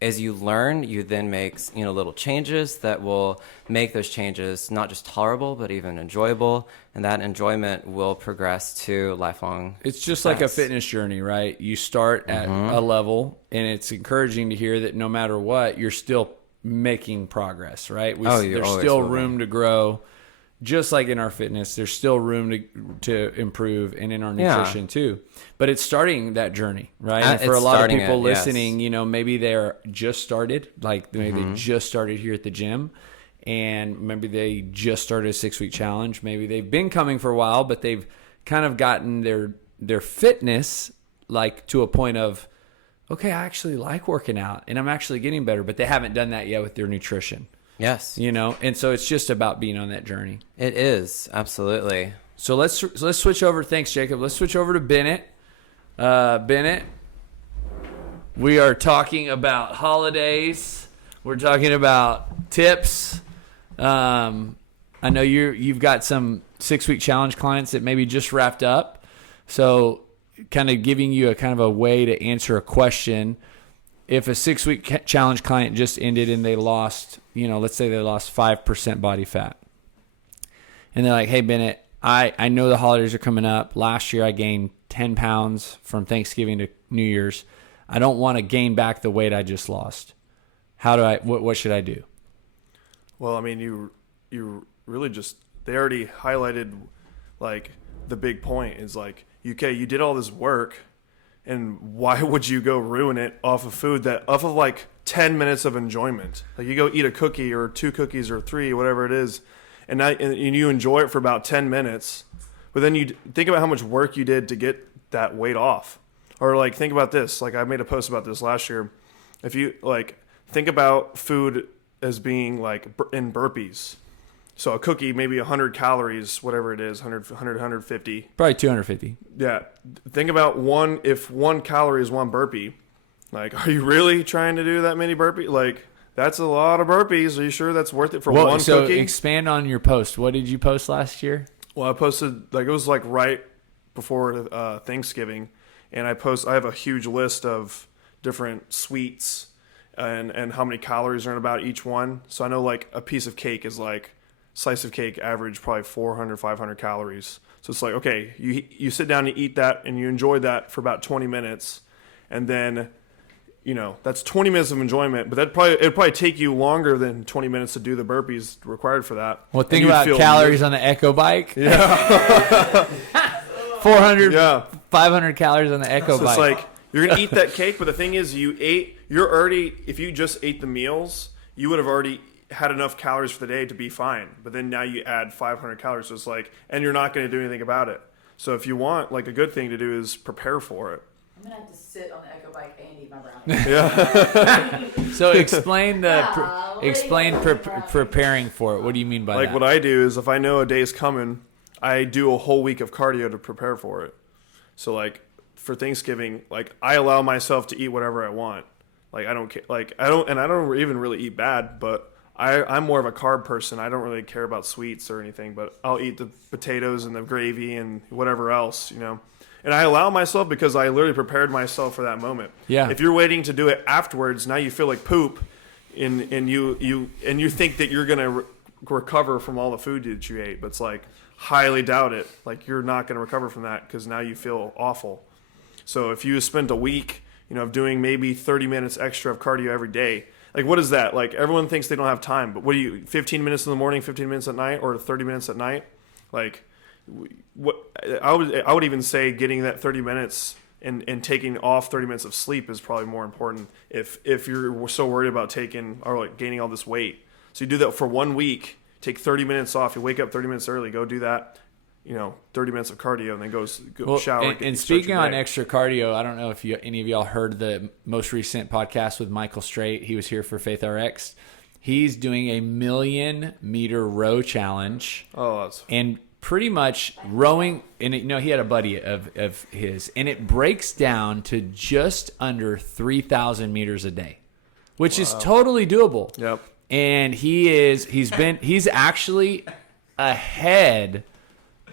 As you learn, you then make little changes that will make those changes not just tolerable, but even enjoyable. And that enjoyment will progress to lifelong It's just success. like a fitness journey, right? You start at a level, and it's encouraging to hear that no matter what, you're still making progress, right? There's still room to grow. Just like in our fitness, there's still room to improve, and in our nutrition too. But it's starting that journey, right? And for a lot of people listening, maybe they're just started, like maybe they just started here at the gym, and maybe they just started a 6-week challenge. Maybe they've been coming for a while, but they've kind of gotten their fitness like to a point of, okay, I actually like working out, and I'm actually getting better, but they haven't done that yet with their nutrition. Yes. And so it's just about being on that journey. It is, absolutely. So let's switch over. Thanks, Jacob. Let's switch over to Bennett. Bennett, we are talking about holidays. We're talking about tips. I know you've got some 6-week challenge clients that maybe just wrapped up. So kind of giving you a kind of a way to answer a question. If a 6-week challenge client just ended and they lost, let's say they lost 5% body fat. And they're like, hey, Bennett, I know the holidays are coming up. Last year I gained 10 pounds from Thanksgiving to New Year's. I don't want to gain back the weight I just lost. What should I do? Well, I mean, you really they already highlighted like the big point is like, okay, you did all this work. And why would you go ruin it off of like 10 minutes of enjoyment? Like you go eat a cookie or 2 cookies or 3, whatever it is, and you enjoy it for about 10 minutes. But then you think about how much work you did to get that weight off. Or like think about this. Like I made a post about this last year. If you like think about food as being like in burpees. So a cookie, maybe 100 calories, whatever it is, 100, 150. Probably 250. Yeah. Think about if 1 calorie is 1 burpee. Like, are you really trying to do that many burpees? Like, that's a lot of burpees. Are you sure that's worth it for one so cookie? Expand on your post. What did you post last year? Well, I posted, like, it was like right before Thanksgiving. And I have a huge list of different sweets and how many calories are in about each one. So I know, like, a piece of cake is like, slice of cake average probably 400, 500 calories. So it's like, okay, you sit down and eat that and you enjoy that for about 20 minutes. And then, that's 20 minutes of enjoyment, but it'd probably take you longer than 20 minutes to do the burpees required for that. Well, think about calories on the Echo bike. Yeah. 400, 500 calories on the Echo So bike. it's like, you're going to eat that cake, but the thing is if you just ate the meals, you would have already had enough calories for the day to be fine, but then now you add 500 calories, so it's like, and you're not going to do anything about it. So if you want, like, a good thing to do is prepare for it. I'm gonna have to sit on the Echo bike and eat my brownie. So explain preparing for it. What do you mean by that? Like, what I do is if I know a day's coming, I do a whole week of cardio to prepare for it. So like for Thanksgiving, like I allow myself to eat whatever I want. Like I don't even really eat bad, but I'm more of a carb person. I don't really care about sweets or anything, but I'll eat the potatoes and the gravy and whatever else, And I allow myself because I literally prepared myself for that moment. Yeah. If you're waiting to do it afterwards, now you feel like poop, and you think that you're gonna recover from all the food that you ate, but it's like highly doubt it. Like you're not gonna recover from that because now you feel awful. So if you spent a week, of doing maybe 30 minutes extra of cardio every day. Like, what is that? Like, everyone thinks they don't have time, but 15 minutes in the morning, 15 minutes at night, or 30 minutes at night? Like, what I would even say getting that 30 minutes and taking off 30 minutes of sleep is probably more important if you're so worried about gaining all this weight. So you do that for 1 week, take 30 minutes off, you wake up 30 minutes early, go do that, 30 minutes of cardio, and then go shower. And speaking on extra cardio, I don't know if any of y'all heard the most recent podcast with Michael Straight. He was here for Faith RX. He's doing a 1,000,000-meter row challenge. Oh, that's And pretty much rowing, and he had a buddy of his, and it breaks down to just under 3,000 meters a day, which is totally doable. Yep. And he's actually ahead,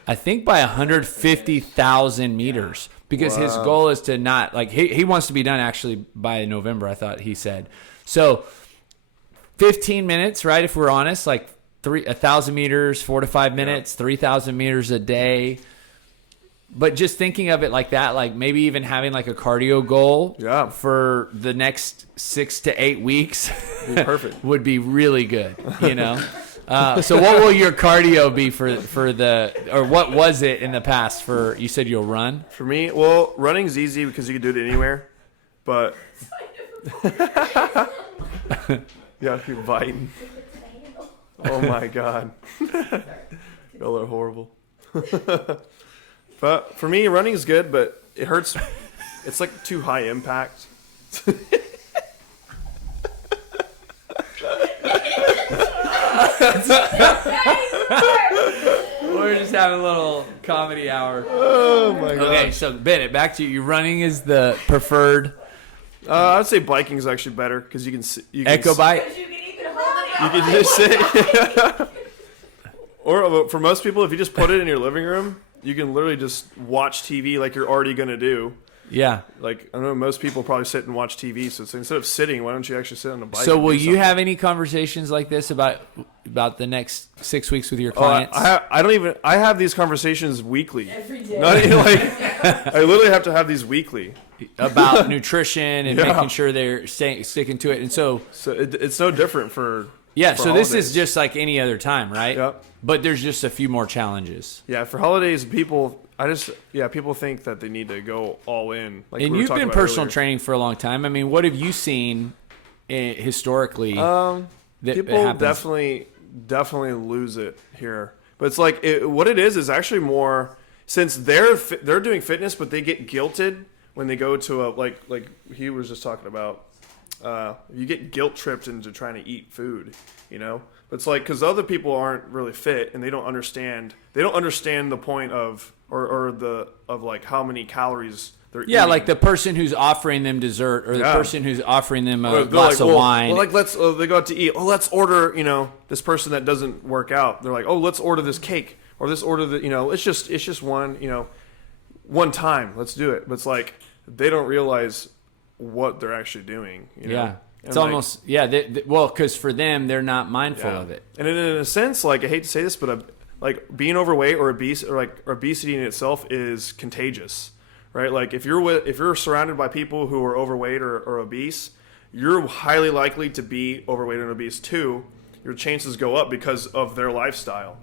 I think, by 150,000 meters, because his goal is to not, like, he wants to be done actually by November, I thought he said. So 15 minutes, right? If we're honest, like 1,000 meters, 4 to 5 minutes, 3,000 meters a day. But just thinking of it like that, like maybe even having like a cardio goal for the next 6 to 8 weeks perfect. would be really good, So what will your cardio be for or what was it in the past for, you said you'll run? For me, well, running's easy because you can do it anywhere, but yeah, you're biting. Oh my God. Y'all are horrible. But for me, running's good, but it hurts. It's like too high impact. We're just having a little comedy hour. Oh my God. Okay, so Bennett, back to you. Running is the preferred. I would say biking is actually better because you can Echo bike. You can just sit. Or for most people, if you just put it in your living room, you can literally just watch TV like you're already going to do. Yeah. Like, I don't know, most people probably sit and watch TV. So instead of sitting, why don't you actually sit on a bike? So and will do you something? have any conversations like this about the next 6 weeks with your clients? I have these conversations weekly. Every day. Not even I literally have to have these weekly. About nutrition and making sure they're sticking to it. And so it's no different for this holidays. is just like any other time, right? Yep. But there's just a few more challenges. Yeah, for holidays, people think that they need to go all in. Like And we were you've talking been about personal earlier. training for a long time. I mean, what have you seen historically? People happens? definitely lose it here. But it's like what it is actually more, since they're doing fitness, but they get guilted when they go to a like he was just talking about. You get guilt tripped into trying to eat food, But it's like, because other people aren't really fit and they don't understand the point of of like how many calories they're eating. Yeah, like the person who's offering them dessert, or the person who's offering them a glass of wine. Well, like they go out to eat. Oh, let's order. This person that doesn't work out. They're like, oh, let's order this cake, or let's order the. It's just one. One time. Let's do it. But it's like they don't realize what they're actually doing. Yeah. It's And almost, because for them, they're not mindful of it. And in a sense, like, I hate to say this, but like being overweight or obese, or like obesity in itself is contagious, right? Like if you're surrounded by people who are overweight or obese, you're highly likely to be overweight and obese too. Your chances go up because of their lifestyle.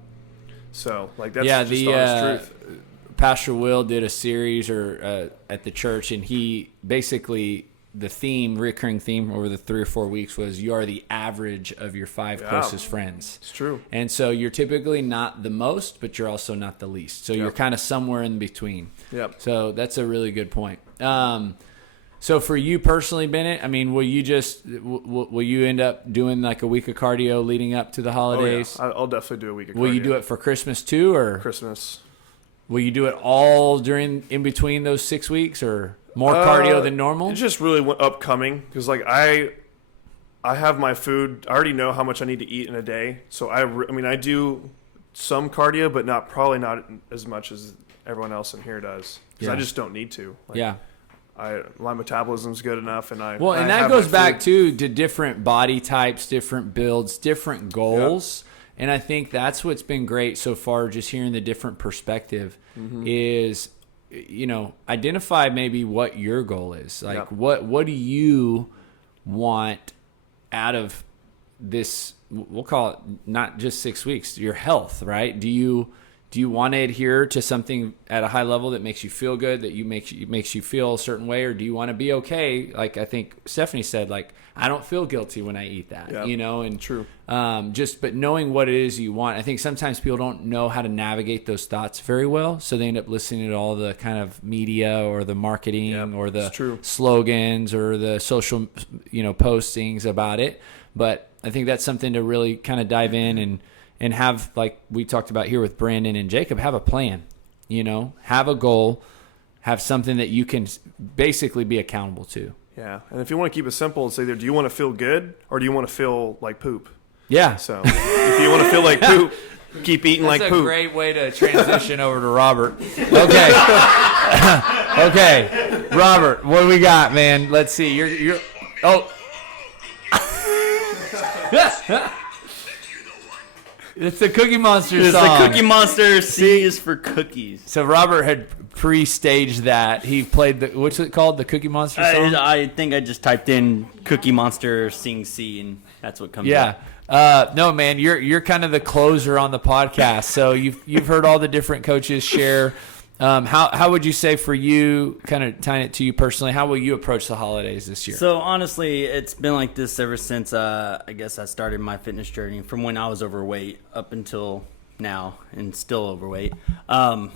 So like that's just the honest truth. Pastor Will did a series at the church, and he basically, the recurring theme over the 3 or 4 weeks was, you are the average of your 5 closest friends. It's true. And so you're typically not the most, but you're also not the least. So you're kind of somewhere in between. Yep. So that's a really good point. So for you personally, Bennett, I mean, will you end up doing like a week of cardio leading up to the holidays? Oh, yeah. I'll definitely do a week of cardio. Will you do it for Christmas too, or Christmas? will you do it all in between those 6 weeks, or more cardio than normal? It's just really upcoming because like I have my food. I already know how much I need to eat in a day. So I do some cardio, but probably not as much as everyone else in here does, because I just don't need to. Like, my metabolism's good enough, and that goes back to different body types, different builds, different goals. And I think that's what's been great so far, just hearing the different perspective, is, identify maybe what your goal is. Like, what do you want out of this, we'll call it not just 6 weeks, your health, right? Do you Do you want to adhere to something at a high level that makes you feel good, that makes you feel a certain way, or do you want to be okay? Like I think Stephanie said, like I don't feel guilty when I eat that, and true. But knowing what it is you want. I think sometimes people don't know how to navigate those thoughts very well, so they end up listening to all the kind of media or the marketing or the slogans or the social, postings about it. But I think that's something to really kind of dive in and have, like we talked about here with Brandon and Jacob, have a plan, have a goal, have something that you can basically be accountable to. Yeah. And if you want to keep it simple, it's either do you want to feel good or do you want to feel like poop? Yeah. So if you want to feel like poop, keep eating like poop. That's a great way to transition over to Robert. Okay. Okay. Robert, what do we got, man? Let's see. You're It's the Cookie Monster song. It's the Cookie Monster. C is for cookies. So Robert had pre-staged that. He played what's it called? The Cookie Monster song? I think I just typed in Cookie Monster sing C, and that's what comes up. No, man, you're kind of the closer on the podcast. So you've heard all the different coaches share. How would you say for you, kind of tying it to you personally, how will you approach the holidays this year? So honestly, it's been like this ever since I guess I started my fitness journey, from when I was overweight up until now, and still overweight. I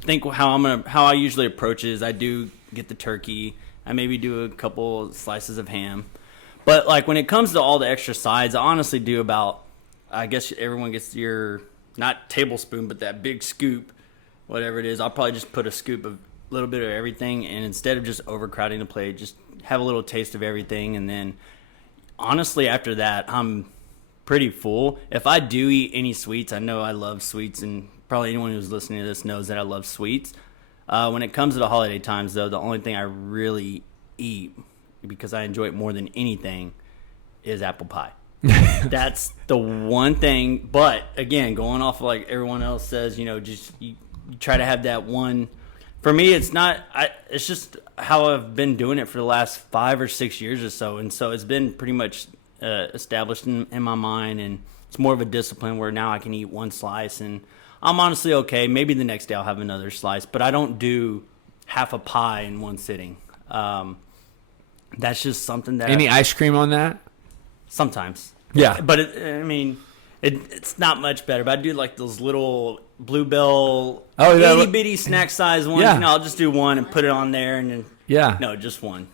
think how I usually approach it is I do get the turkey. I maybe do a couple slices of ham. But like when it comes to all the extra sides, I honestly do about, I guess everyone gets your, not tablespoon, but that big scoop, whatever it is. I'll probably just put a scoop of a little bit of everything, and instead of just overcrowding the plate, just have a little taste of everything. And then honestly, after that, I'm pretty full. If I do eat any sweets, I know I love sweets, and probably anyone who's listening to this knows that I love sweets. When it comes to the holiday times, though, the only thing I really eat, because I enjoy it more than anything, is apple pie. That's the one thing. But again, going off of like everyone else says, just you try to have that one. For me, it's not. It's just how I've been doing it for the last 5 or 6 years or so, and so it's been pretty much established in my mind, and it's more of a discipline where now I can eat one slice, and I'm honestly okay. Maybe the next day I'll have another slice, but I don't do half a pie in one sitting. That's just something that. Any ice cream on that? Sometimes. Yeah, but it's not much better. But I do like those little Bluebell, itty bitty snack size ones. Yeah. I'll just do one and put it on there, and then no, just one.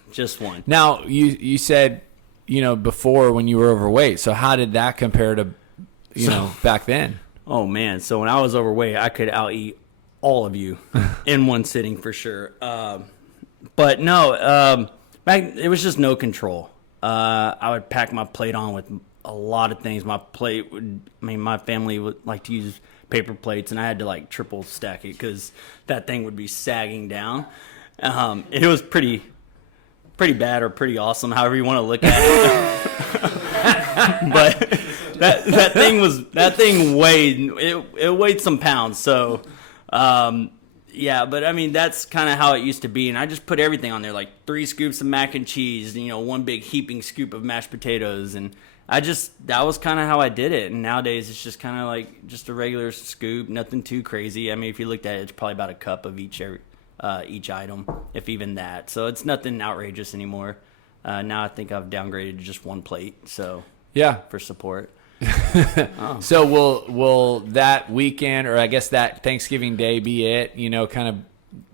Now you said before when you were overweight. So how did that compare to back then? Oh man, so when I was overweight, I could out eat all of you in one sitting for sure. But no, back it was just no control. I would pack my plate on with a lot of things. My family would like to use paper plates, and I had to like triple stack it because that thing would be sagging down. It was pretty bad or pretty awesome, however you want to look at it. But that thing weighed it weighed some pounds. So yeah, but I mean that's kind of how it used to be, and I just put everything on there, like 3 scoops of mac and cheese, one big heaping scoop of mashed potatoes, and that was kind of how I did it. And nowadays it's just kind of like just a regular scoop, nothing too crazy. I mean, if you looked at it, it's probably about a cup of each item, if even that. So it's nothing outrageous anymore. Now I think I've downgraded to just one plate. So yeah, for support. So will that weekend, or I guess that Thanksgiving Day, be it? Kind of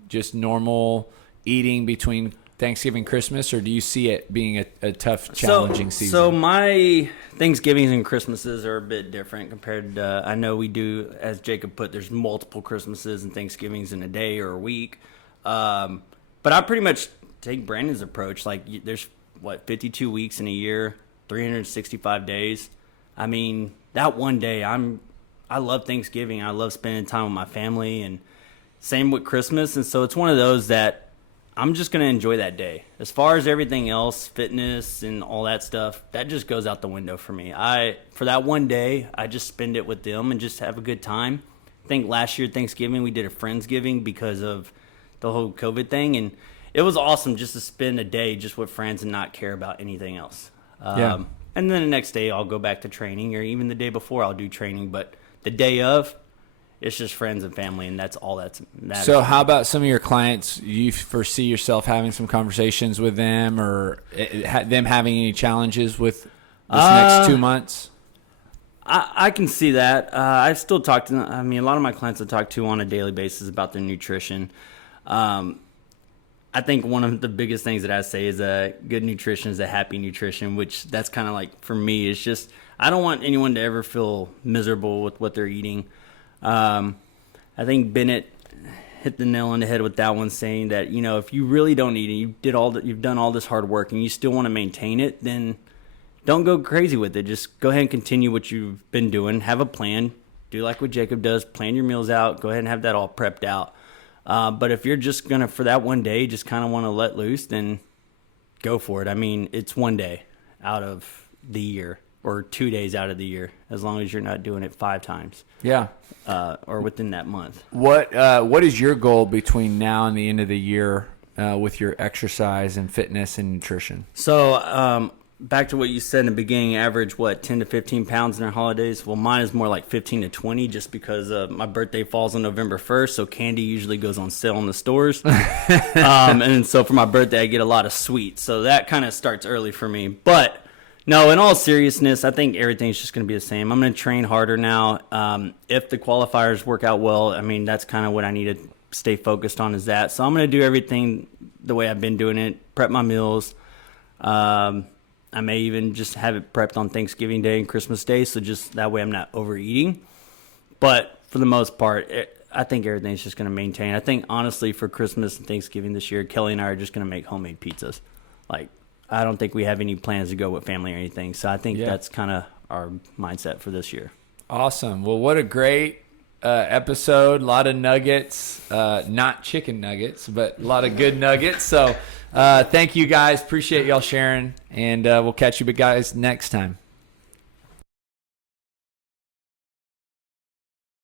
just normal eating between Thanksgiving, Christmas, or do you see it being a tough, challenging season? So my Thanksgivings and Christmases are a bit different compared to, I know we do, as Jacob put, there's multiple Christmases and Thanksgivings in a day or a week. But I pretty much take Brandon's approach. Like there's 52 weeks in a year, 365 days. I mean, that one day, I love Thanksgiving. I love spending time with my family, and same with Christmas. And so it's one of those that I'm just going to enjoy that day. As far as everything else, fitness and all that stuff, that just goes out the window for me. For that one day, I just spend it with them and just have a good time. I think last year, Thanksgiving, we did a Friendsgiving because of the whole COVID thing. And it was awesome just to spend a day just with friends and not care about anything else. Yeah. And then the next day I'll go back to training, or even the day before I'll do training. But the day of, it's just friends and family, and that's all that matters. So how about some of your clients? You foresee yourself having some conversations with them, or them having any challenges with this next 2 months? I can see that. I still talk to them. I mean, a lot of my clients I talk to on a daily basis about their nutrition. I think one of the biggest things that I say is good nutrition is a happy nutrition, which that's kind of like, for me, it's just, I don't want anyone to ever feel miserable with what they're eating. I think Bennett hit the nail on the head with that one, saying that, you know, if you really don't eat it, you've done all this hard work and you still want to maintain it, then don't go crazy with it. Just go ahead and continue what you've been doing. Have a plan. Do like what Jacob does. Plan your meals out. Go ahead and have that all prepped out. But if you're just going to, for that one day, just kind of want to let loose, then go for it. I mean, it's one day out of the year or 2 days out of the year, as long as you're not doing it 5 times. Yeah. Or within that month. What is your goal between now and the end of the year with your exercise and fitness and nutrition? So, back to what you said in the beginning, average, 10 to 15 pounds in our holidays? Well, mine is more like 15 to 20 just because my birthday falls on November 1st, so candy usually goes on sale in the stores. And so for my birthday, I get a lot of sweets. So that kind of starts early for me. But no, in all seriousness, I think everything's just going to be the same. I'm going to train harder now. If the qualifiers work out well, I mean, that's kind of what I need to stay focused on, is that. So I'm going to do everything the way I've been doing it, prep my meals. I may even just have it prepped on Thanksgiving Day and Christmas Day, so just that way I'm not overeating. But for the most part, I think everything's just going to maintain. I think, honestly, for Christmas and Thanksgiving this year, Kelly and I are just going to make homemade pizzas. Like, I don't think we have any plans to go with family or anything, so I think that's kind of our mindset for this year. Awesome. Well, what a great episode. A lot of nuggets, not chicken nuggets, but a lot of good nuggets. So thank you guys. Appreciate y'all sharing, and we'll catch you guys next time.